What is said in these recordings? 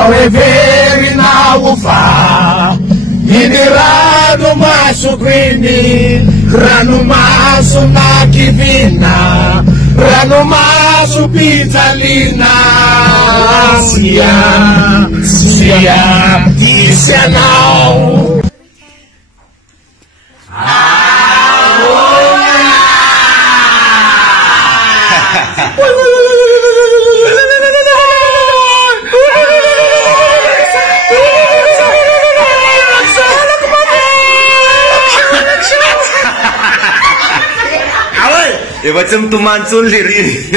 Ao é ver na ufa Ini rano maso kwini Rano maso na kivina Rano maso pitalina Sia now macam tumansul diri.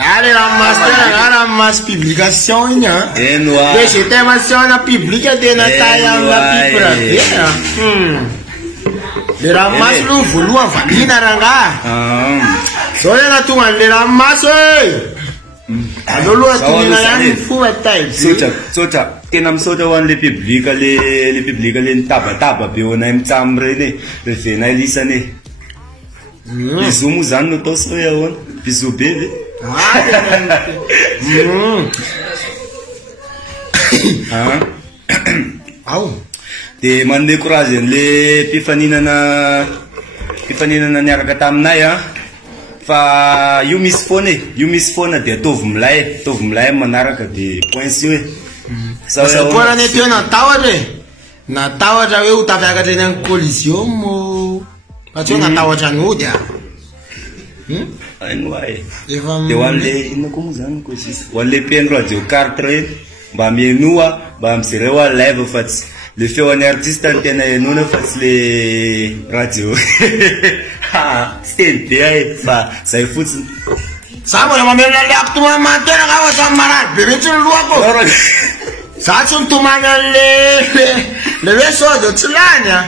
Allez, la masse publication, hein? Eh, noir. Mais c'était ma soeur, la publique, de la taille, la pipe, de la masse, nous voulons avoir une aranga. Soyez là, tout le monde, de la masse, alors, l'eau, tout le monde, il faut être taille. Socha, kenam socha wan le publique, les tapa, puis on a un chambre, le fait, na lisa, ne. Bisu zanu to soya won bisu bebe au de mande courage le pifanina na nyaraka tamnay fa yumis phone de tovmlay manaraka de pointsio sa kora ne tena na tawre we utafaka tena collision mo Pati na tawa chanuja. Ai nuai. De wale inakumuzana ko sis. Wale pendro de cartre ba menua ba msirewa live fats. Le fait un artiste antenne nous fats les radio. Ha, c'est bien fa. Ça fout. Ça va ma mère la actu ma tera ka sa marat. Bebe tu luako. Sa chun tu le beso de tslanya.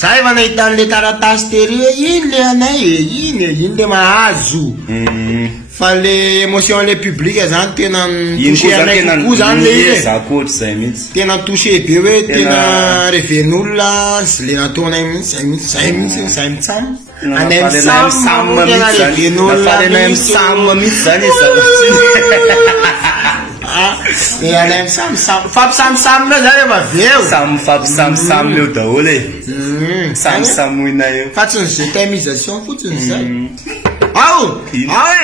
Sai va nei dalle taratasterie inde mahazo fa le émotion le public ezan tena toucher avec kuzan le ça coûte 5 minutes tena toucher bebe tena revenula le na tona e alem sam me dare va viu sam meu daole sam muina eu faço uma temização futuza au ah é